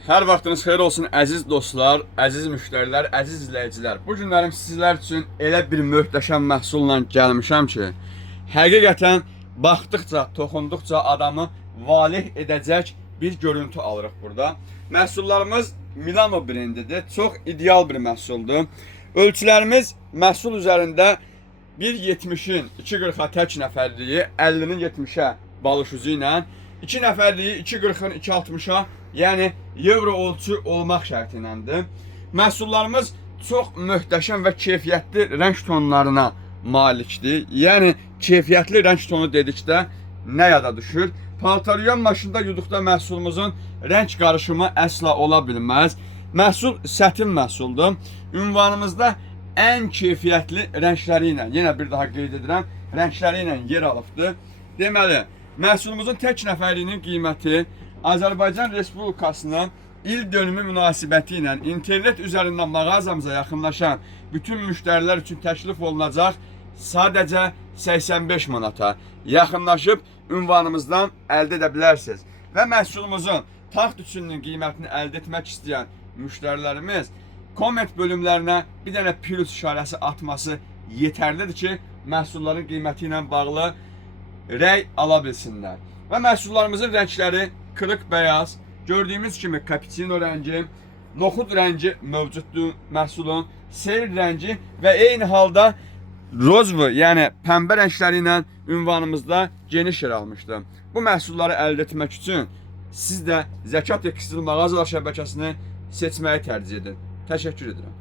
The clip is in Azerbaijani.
Hər vaxtınız xeyir olsun əziz dostlar, əziz müştərilər, əziz izləyicilər. Bu günlərim sizlər üçün elə bir möhtəşəm məhsulla gəlmişəm ki, həqiqətən baxdıqca, toxunduqca adamı valeh edəcək bir görüntü alırıq burada. Məhsullarımız Milano brendidir. Çox ideal bir məhsuldur. Ölçülərimiz məhsul üzərində 1.70-in 2.40-a tək nəfərliyi, 50-nin 70-ə balış üzü ilə, 2 nəfərliyi 2.40-ın 2.60-a, yəni euro ölçü olmaq şərti iləndir. Məhsullarımız çox möhtəşəm və keyfiyyətli rəng tonlarına malikdir. Yəni keyfiyyətli rəng tonu dedikdə nə yada düşür? Paltaryon maşında yuduqda məhsulumuzun rəng qarışımı əsla ola bilməz. Məhsul sətin məhsuldur. Ünvanımızda ən keyfiyyətli rəngləri ilə, yenə bir daha qeyd edirəm, rəngləri ilə yer alıbdır. Deməli, məhsulumuzun tək nəfərliyinin qiyməti Azərbaycan Respublikasının il dönümü münasibəti ilə internet üzərindən mağazamıza yaxınlaşan bütün müştərilər üçün təklif olunacaq sadəcə 85 manata yaxınlaşıb ünvanımızdan əldə edə bilərsiniz. Və məhsulumuzun taxt üçünün qiymətini əldə etmək istəyən müştərilərimiz komment bölümlərinə bir dənə plus işarəsi atması yetərlidir ki, məhsulların qiyməti ilə bağlı rəy ala bilsinlər. Və məhsullarımızın rəngləri qırıq bəyaz, gördüyümüz kimi cappuccino rəngi, noxud rəngi mövcuddur məhsulun, seyir rəngi və eyni halda rozvu, yəni pəmbə rəngləri ilə ünvanımızda geniş yer almışdır. Bu məhsulları əldə etmək üçün siz də Zəkat Tekstil mağazalar şəbəkəsini seçməyi tərcih edin. Təşəkkür edirəm.